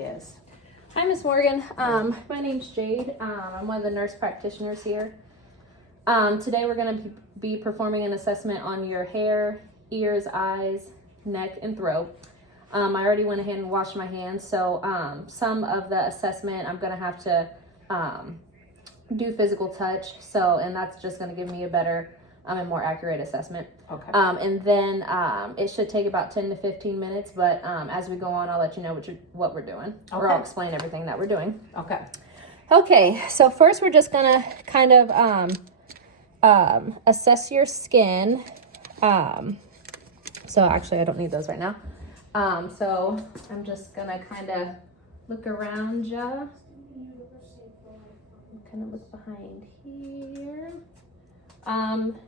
Yes. Hi, Miss Morgan. My name's Jade. I'm one of the nurse practitioners here. Today we're going to be performing an assessment on your hair, ears, eyes, neck, and throat. I already went ahead and washed my hands, so some of the assessment I'm going to have to do physical touch, and that's just going to give me a better and more accurate assessment. Okay. And then it should take about 10 to 15 minutes, but as we go on, I'll let you know what we're doing. Okay. Or I'll explain everything that we're doing. Okay. Okay, so first we're just gonna kind of assess your skin. So actually I don't need those right now. So I'm just gonna kind of look around ya. Kind of look behind here.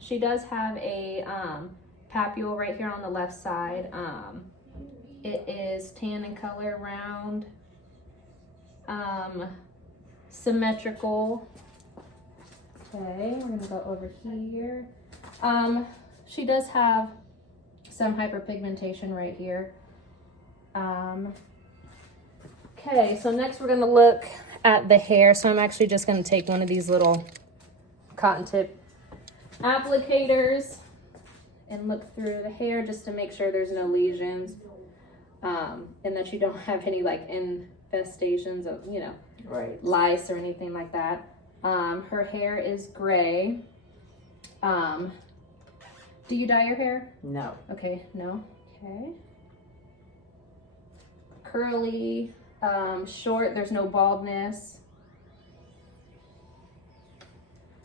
She does have a papule right here on the left side. It is tan in color, round, symmetrical. Okay, we're gonna go over here. She does have some hyperpigmentation right here. Okay, so next we're gonna look at the hair. So I'm actually just gonna take one of these little cotton tip applicators and look through the hair just to make sure there's no lesions, and that you don't have any like infestations of, you know, right, lice or anything like that. Her hair is gray. Do you dye your hair? No. Okay, no. Okay. Curly, short, there's no baldness.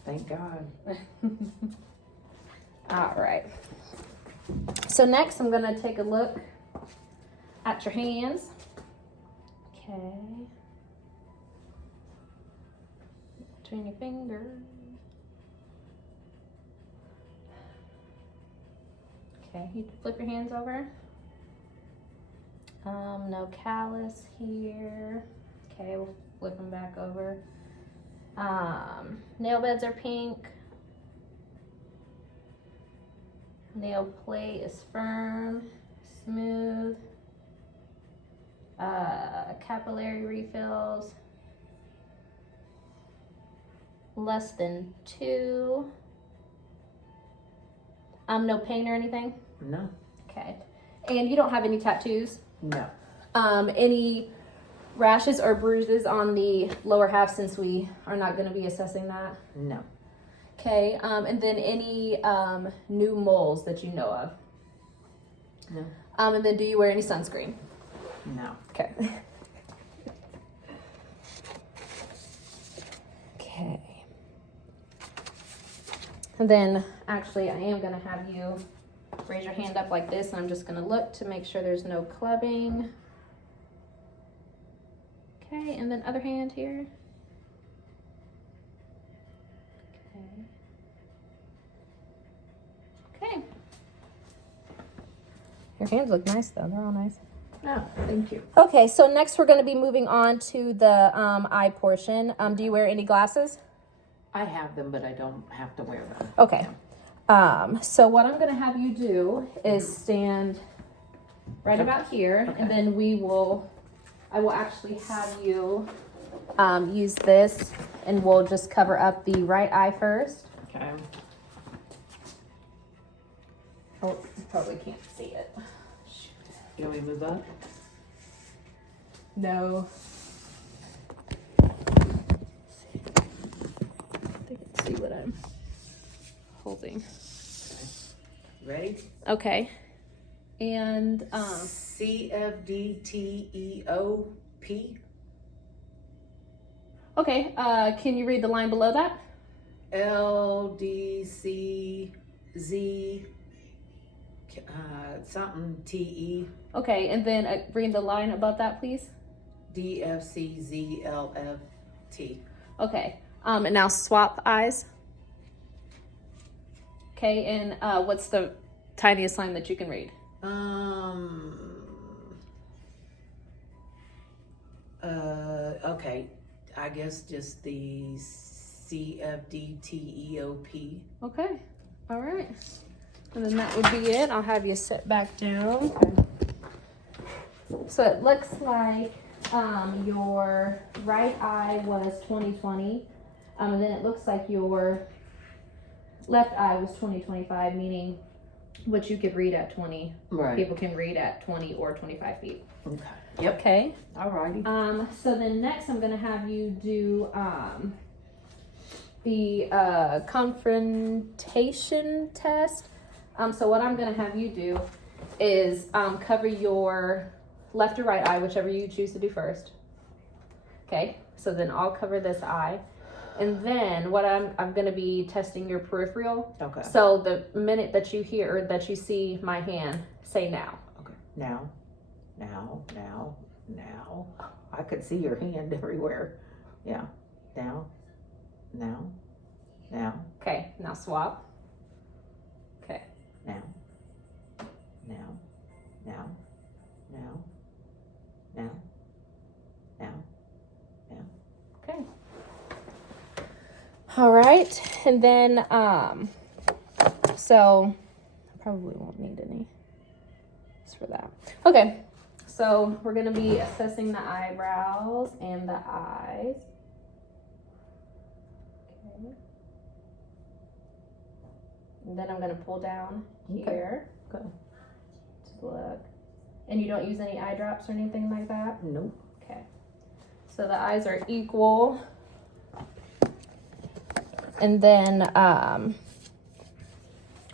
Thank God. All right. So next I'm gonna take a look at your hands. Okay. Between your fingers. Okay, you can flip your hands over. No callus here. Okay, we'll flip them back over. Nail beds are pink. Nail plate is firm, smooth. Capillary refills, less than 2. No pain or anything? No. Okay. And you don't have any tattoos? No. Any rashes or bruises on the lower half, since we are not going to be assessing that? No. Okay. And then any new moles that you know of? No. And then do you wear any sunscreen? No. Okay. Okay. And then actually I am going to have you raise your hand up like this, and I'm just going to look to make sure there's no clubbing. Okay, and then other hand here. Okay. Okay. Your hands look nice though. They're all nice. No, thank you. Okay, so next we're going to be moving on to the eye portion. Do you wear any glasses? I have them, but I don't have to wear them. Okay. So what I'm going to have you do is stand right about here, Okay. and then I will actually have you use this, and we'll just cover up the right eye first. Okay. Oh, you probably can't see it. You want me to move up? No. They can see what I'm holding. Okay. Ready? Okay. And CFDTEOP. okay, can you read the line below that? LDCZ something TE. Okay, and then read the line above that, please. DFCZLFT. Okay, and now swap eyes. Okay, and what's the tiniest line that you can read? Okay, I guess just the CFDTEOP. Okay, all right. And then that would be it. I'll have you sit back down. So it looks like your right eye was 20/20, and then it looks like your left eye was 20/25, meaning what you could read at 20, Right. people can read at 20 or 25 feet. Okay. Yep. Okay. Alrighty. So then next I'm gonna have you do the confrontation test. So what I'm gonna have you do is cover your left or right eye, whichever you choose to do first. Okay, so then I'll cover this eye. And then what I'm gonna be testing your peripheral. Okay. So the minute that you hear or that you see my hand, say now. Okay. Now. I could see your hand everywhere. Yeah. Now. Okay, now swap. Okay. Now. Okay. All right, and then so I probably won't need any just for that. Okay, so we're gonna be assessing the eyebrows and the eyes. Okay. And then I'm gonna pull down here. Okay. To look. And you don't use any eye drops or anything like that? Nope. Okay. So the eyes are equal. And then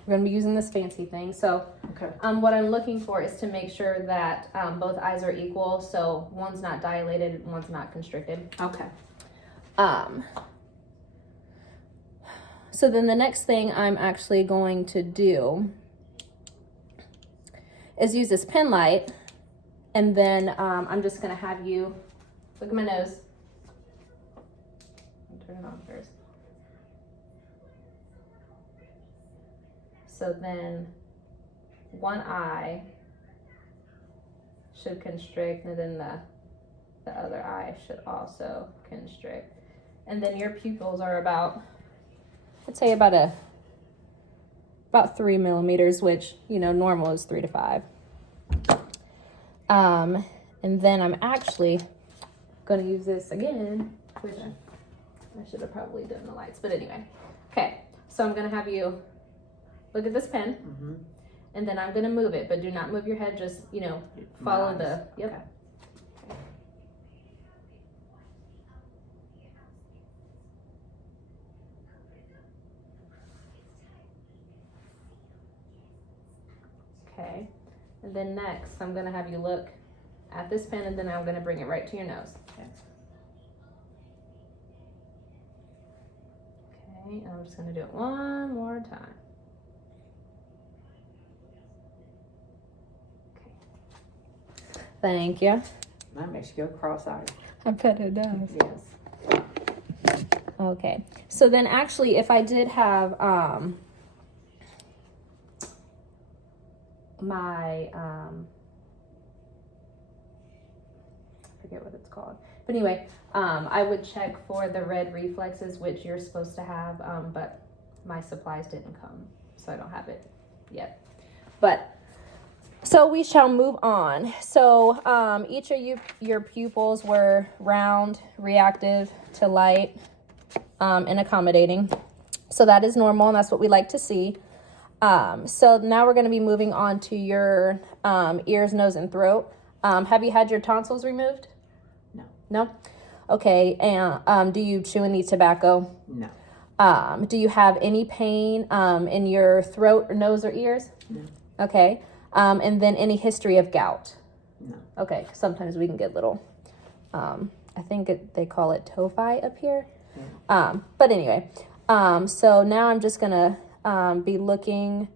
we're gonna be using this fancy thing. So Okay. what I'm looking for is to make sure that both eyes are equal. So one's not dilated, one's not constricted. Okay. So then the next thing I'm actually going to do is use this pen light, and then I'm just gonna have you look at my nose. I'll turn it on first. So then one eye should constrict, and then the other eye should also constrict. And then your pupils are about, I'd say about 3 millimeters, which, you know, normal is 3 to 5. And then I'm actually going to use this again, which I should have probably done the lights, but anyway. Okay, so I'm going to have you look at this pen, Mm-hmm. and then I'm going to move it, but do not move your head, just, you know, follow the, yep. Okay. Okay, and then next I'm gonna have you look at this pen, and then I'm gonna bring it right to your nose. Okay. Okay, and I'm just gonna do it one more time. Okay. Thank you. That makes you go cross-eyed. I bet it does. Yes. Okay, so then actually if I did have my I forget what it's called, but anyway, I would check for the red reflexes, which you're supposed to have, but my supplies didn't come, so I don't have it yet. But so we shall move on. So each of your pupils were round, reactive to light, and accommodating. So that is normal, and that's what we like to see. So now we're going to be moving on to your ears, nose, and throat. Have you had your tonsils removed? No. No? Okay, and do you chew any tobacco? No. Do you have any pain in your throat, or nose, or ears? No. Okay, and then any history of gout? No. Okay, sometimes we can get little, I think they call it tophi up here. Yeah. But anyway, so now I'm just going to be looking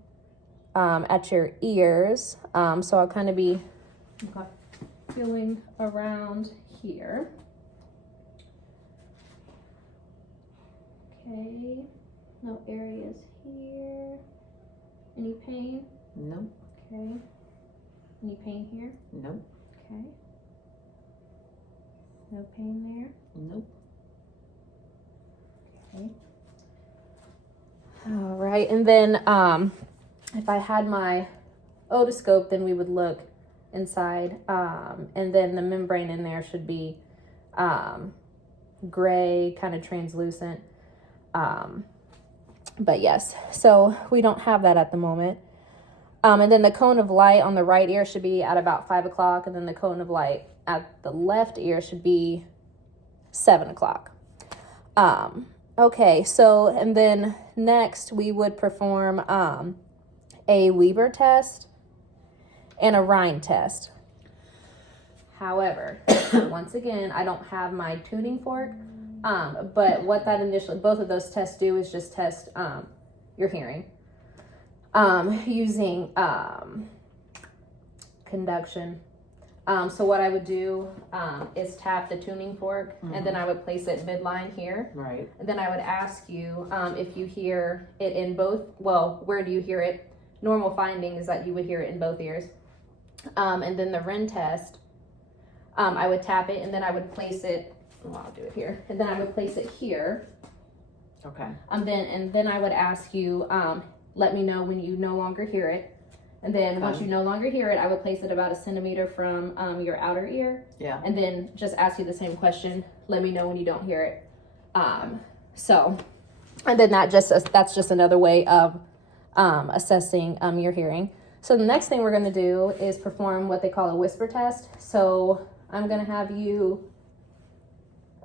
at your ears. So I'll kind of be feeling around here. Okay, no areas here. Any pain? Nope. Okay. Any pain here? Nope. Okay. No pain there? Nope. Okay. All right, and then if I had my otoscope, then we would look inside. And then the membrane in there should be gray, kind of translucent. But yes, so we don't have that at the moment. And then the cone of light on the right ear should be at about 5 o'clock. And then the cone of light at the left ear should be 7 o'clock. Okay, so, and then next we would perform a Weber test and a Rhine test. However, once again, I don't have my tuning fork, but what that initially, both of those tests do is just test your hearing using conduction. So what I would do is tap the tuning fork, and then I would place it midline here. Right. And then I would ask you if you hear it in both, well, where do you hear it? Normal finding is that you would hear it in both ears. And then the Ren test, I would tap it, and then I would place it, well, I'll do it here. And then I would place it here. Okay. And then I would ask you, let me know when you no longer hear it. And then once you no longer hear it, I would place it about 1 centimeter from your outer ear. Yeah. And then just ask you the same question. Let me know when you don't hear it. So, and then that's just another way of assessing your hearing. So the next thing we're going to do is perform what they call a whisper test. So I'm going to have you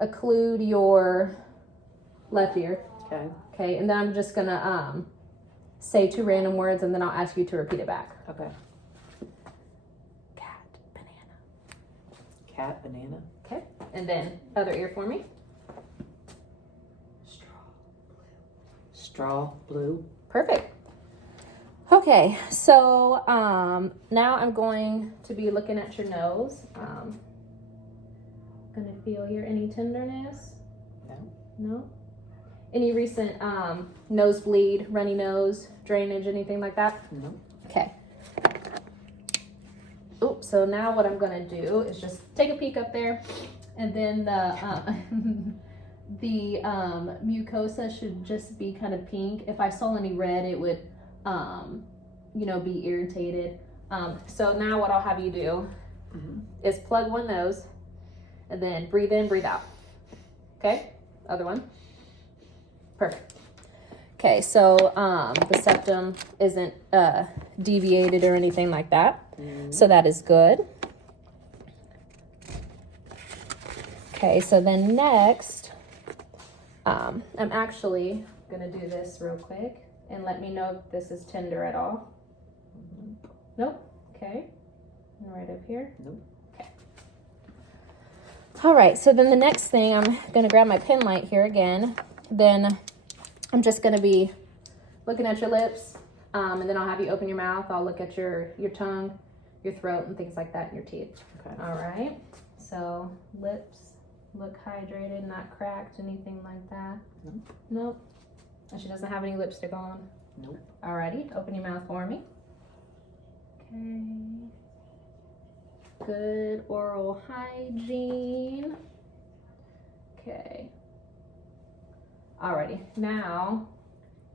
occlude your left ear. Okay. Okay. And then I'm just going to say 2 random words, and then I'll ask you to repeat it back. Okay. Cat, banana. Cat, banana. Okay. And then other ear for me. Straw, blue. Perfect. Okay, so now I'm going to be looking at your nose. Gonna feel here any tenderness? No. No? Any recent nosebleed, runny nose, drainage, anything like that? No. Okay. Oops, so now what I'm gonna do is just take a peek up there, and then the mucosa should just be kind of pink. If I saw any red, it would be irritated. So now what I'll have you do is plug one nose, and then breathe in, breathe out. Okay, other one. Perfect. Okay, so the septum isn't deviated or anything like that. So that is good. Okay, so then next, I'm actually gonna do this real quick and let me know if this is tender at all. Nope. Okay. And right up here. Nope. Okay. All right, so then the next thing, I'm gonna grab my pen light here again. Then I'm just gonna be looking at your lips, and then I'll have you open your mouth. I'll look at your tongue, your throat, and things like that, and your teeth. Okay. All right. So lips look hydrated, not cracked, anything like that. Nope. Nope. And she doesn't have any lipstick on. Nope. Alrighty, open your mouth for me. Okay. Good oral hygiene. Okay. Alrighty, now,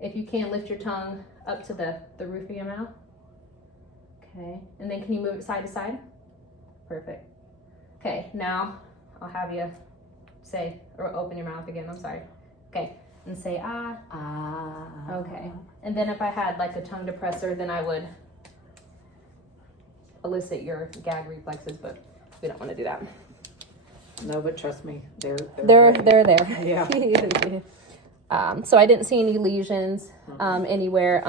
if you can, lift your tongue up to the roof of your mouth. Okay, and then can you move it side to side? Perfect. Okay, now I'll have you say, or open your mouth again, I'm sorry. Okay, and say ah. Ah. Okay, and then if I had like a tongue depressor, then I would elicit your gag reflexes, but we don't want to do that. No, but trust me, they're They're there. there. Yeah. So I didn't see any lesions anywhere.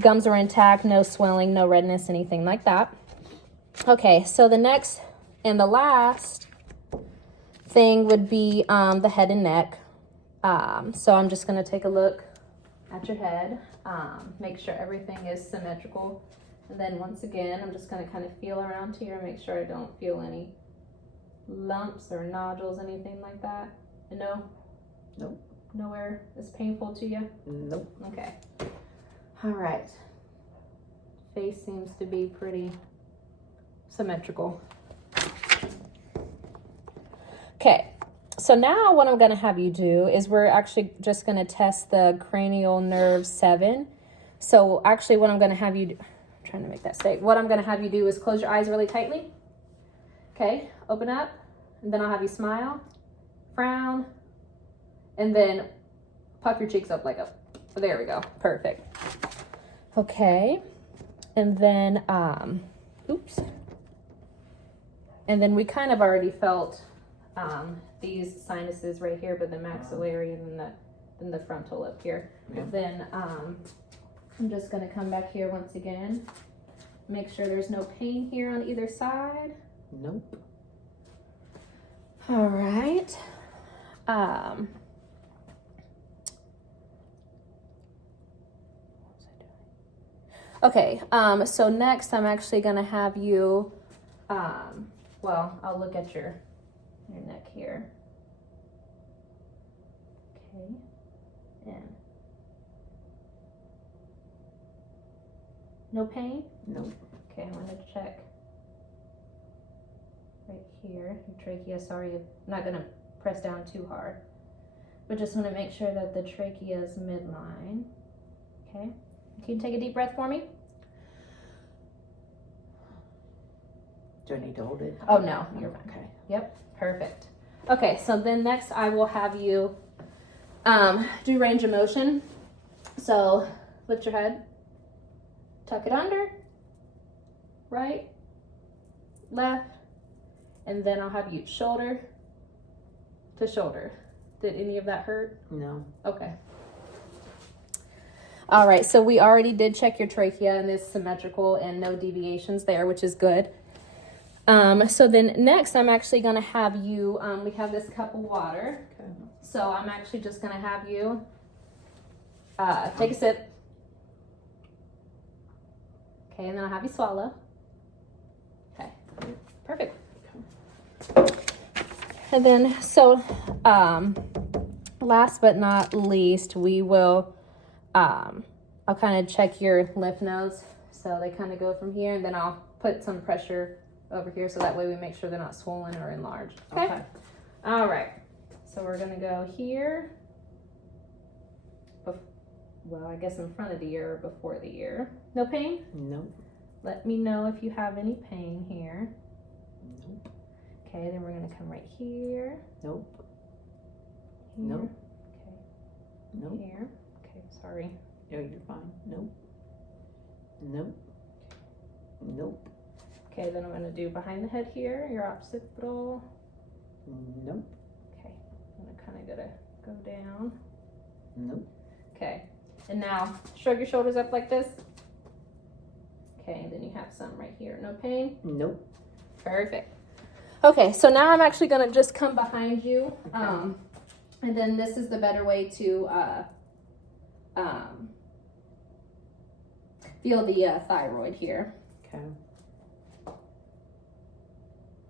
Gums are intact, no swelling, no redness, anything like that. Okay, so the next and the last thing would be the head and neck. So I'm just going to take a look at your head, make sure everything is symmetrical. And then once again, I'm just going to kind of feel around here, make sure I don't feel any lumps or nodules, anything like that. No? Nope. Nowhere is painful to you? Nope. Okay. All right. Face seems to be pretty symmetrical. Okay. So now what I'm going to have you do is we're actually just going to test the cranial nerve 7. So actually what I'm going to have you trying to make that stay. What I'm going to have you do is close your eyes really tightly. Okay, open up, and then I'll have you smile, frown, and then puff your cheeks up like a, there we go, perfect. Okay, and then, oops. And then we kind of already felt these sinuses right here, but the maxillary and then the frontal up here. Yeah. Then I'm just gonna come back here once again. Make sure there's no pain here on either side. Nope. All right. Okay, so next I'm actually gonna have you, well, I'll look at your neck here. Okay, and no pain? Nope. Okay, I'm gonna check right here, your trachea. Sorry, I'm not gonna press down too hard, but just wanna make sure that the trachea is midline. Okay, can you take a deep breath for me? Do I need to hold it? Oh no, you're fine. Okay. Yep, perfect. Okay, so then next I will have you do range of motion. So lift your head, tuck it under, right, left, and then I'll have you shoulder to shoulder. Did any of that hurt? No. Okay. All right, so we already did check your trachea and it's symmetrical and no deviations there, which is good. So then next I'm actually gonna have you, we have this cup of water. Okay. So I'm actually just gonna have you take a sip. Okay, and then I'll have you swallow. Okay, perfect. And then, so last but not least, we will, I'll kind of check your lymph nodes. So they kind of go from here, and then I'll put some pressure over here so that way we make sure they're not swollen or enlarged. Okay. All right. So we're going to go here. Well, I guess in front of the ear or before the ear. No pain? Nope. Let me know if you have any pain here. Nope. Okay, then we're going to come right here. Nope. Here. Nope. Okay. Nope. Here. Okay, sorry. No, you're fine. Nope. Nope. Nope. Okay, then I'm going to do behind the head here, your occipital. Nope. Okay, I'm kind of gonna go down. Nope. Okay, and now shrug your shoulders up like this. Okay, and then you have some right here. No pain? Nope. Perfect. Okay, so now I'm actually gonna just come behind you. And then this is the better way to feel the thyroid here. Okay.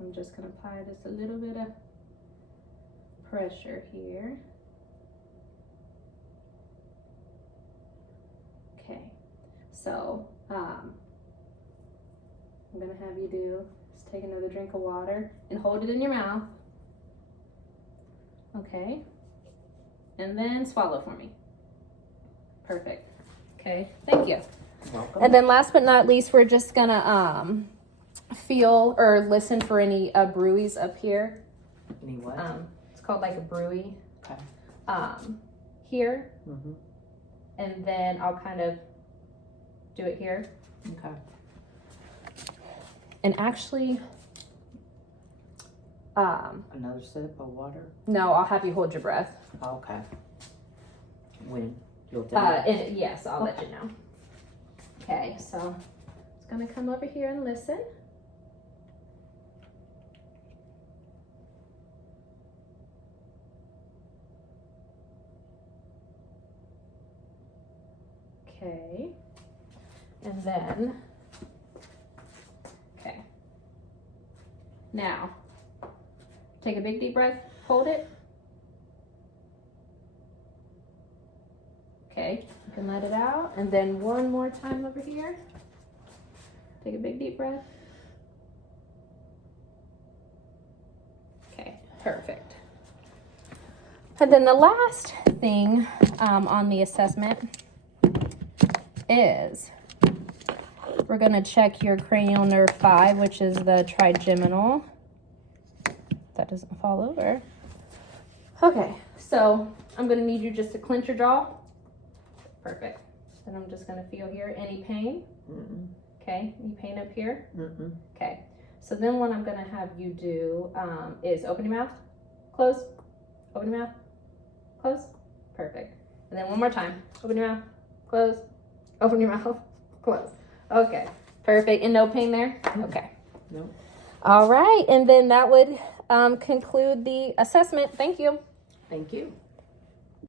I'm just gonna apply just a little bit of pressure here. Okay, so I'm gonna have you just take another drink of water and hold it in your mouth. Okay, and then swallow for me. Perfect. Okay, thank you. Welcome. And then last but not least, we're just gonna feel or listen for any bruits up here. Any what? It's called like a bruit. Okay. Here, Mm-hmm. and then I'll kind of do it here. Okay. And actually, Another sip of water? no, I'll have you hold your breath. Okay. When? You'll tell me. And yes, I'll let you know. Okay, so it's gonna come over here and listen. Okay, and then, okay. Now, take a big deep breath, hold it. Okay, you can let it out. And then one more time over here. Take a big deep breath. Okay, perfect. And then the last thing on the assessment is we're going to check your cranial nerve 5, which is the trigeminal. That doesn't fall over. Okay, so I'm going to need you just to clench your jaw. Perfect. And I'm just going to feel here. Any pain? Mm-mm. Okay. Any pain up here? Mm-mm. Okay. So then what I'm going to have you do is open your mouth, close, open your mouth, close. Perfect. And then one more time. Open your mouth, close, open your mouth, close. Okay. Perfect. And no pain there? Okay. No. All right. And then that would conclude the assessment. Thank you. Thank you.